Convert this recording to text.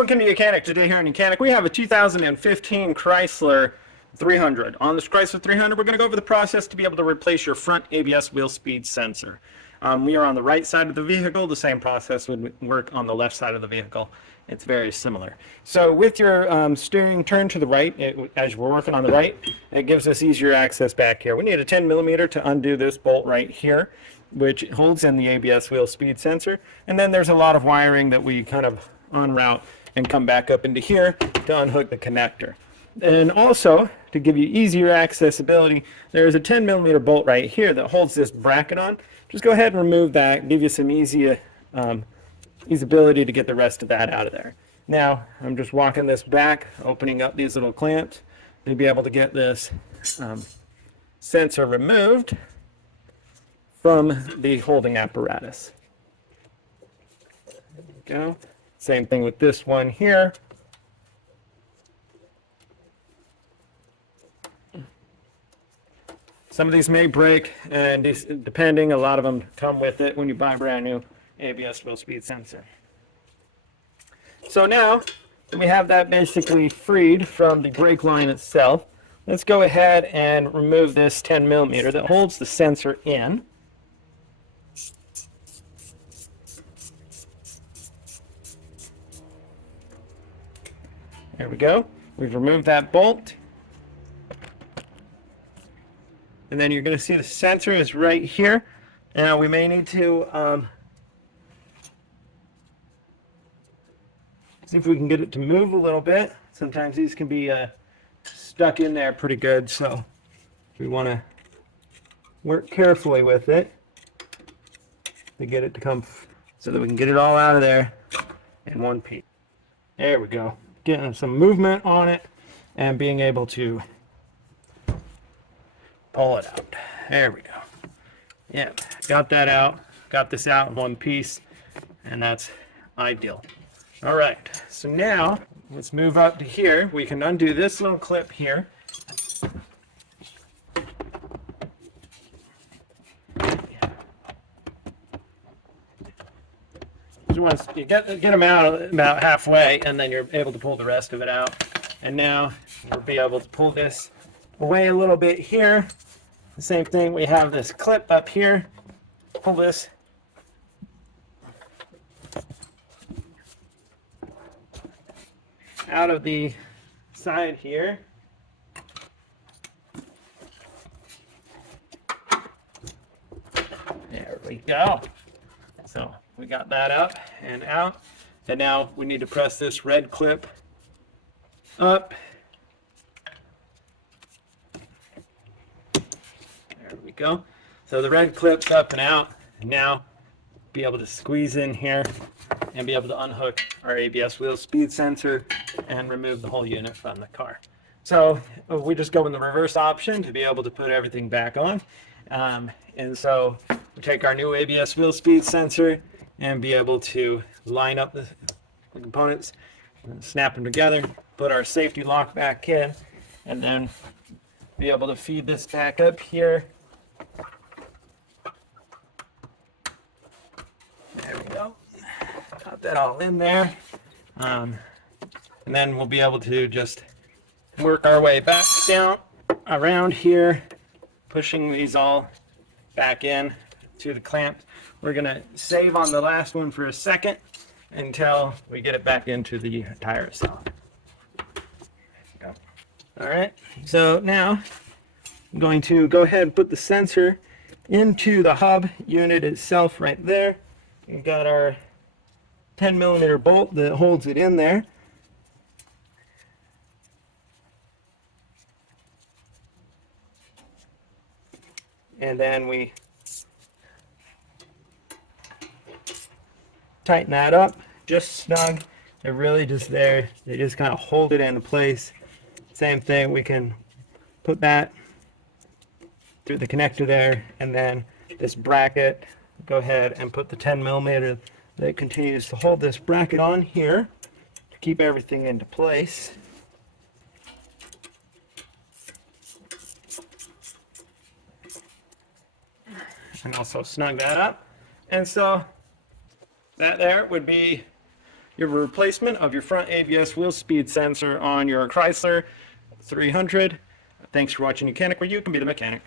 Welcome to Mechanic. Today here in Mechanic, we have a 2015 Chrysler 300. On this Chrysler 300, we're going to go over the process to be able to replace your front ABS wheel speed sensor. We are on the right side of the vehicle. The same process would work on the left side of the vehicle. It's very similar. So with your steering turned to the right, as we're working on the right, it gives us easier access back here. We need a 10 millimeter to undo this bolt right here, which holds in the ABS wheel speed sensor. And then there's a lot of wiring that we kind of en route and come back up into here to unhook the connector. And also, to give you easier accessibility, there is a 10 millimeter bolt right here that holds this bracket on. Just go ahead and remove that, give you some easy ability to get the rest of that out of there. Now, I'm just walking this back, opening up these little clamps to be able to get this sensor removed from the holding apparatus. There we go. Same thing with this one here. Some of these may break, and depending, a lot of them come with it when you buy a brand new ABS wheel speed sensor. So now we have that basically freed from the brake line itself. Let's go ahead and remove this 10 millimeter that holds the sensor in. There we go. We've removed that bolt. And then you're going to see the sensor is right here. Now we may need to see if we can get it to move a little bit. Sometimes these can be stuck in there pretty good, so we want to work carefully with it to get it to come so that we can get it all out of there in one piece. There we go. Getting some movement on it and being able to pull it out. There we go. Yep, got that out. Got this out in one piece, and that's ideal. All right, so now let's move up to here. We can undo this little clip here. Once you get them out about halfway, and then you're able to pull the rest of it out. And now we'll be able to pull this away a little bit here. The same thing, we have this clip up here. Pull this out of the side here. There we go. So we got that up and out. And now we need to press this red clip up. There we go. So the red clip's up and out. And now be able to squeeze in here and be able to unhook our ABS wheel speed sensor and remove the whole unit from the car. So we just go in the reverse option to be able to put everything back on. And so we take our new ABS wheel speed sensor and be able to line up the components, snap them together, put our safety lock back in, and then be able to feed this back up here. There we go. Got that all in there. And then we'll be able to just work our way back down around here, pushing these all back in to the clamps. We're going to save on the last one for a second until we get it back into the tire itself. All right, so now I'm going to go ahead and put the sensor into the hub unit itself right there. We've got our 10 millimeter bolt that holds it in there. And then we tighten that up just snug. They're really just there. They just kind of hold it into place. Same thing, we can put that through the connector there, and then this bracket, go ahead and put the 10 millimeter that continues to hold this bracket on here to keep everything into place. And also snug that up. And so that there would be You have a replacement of your front ABS wheel speed sensor on your Chrysler 300. Thanks for watching Mechanic, where you can be the mechanic.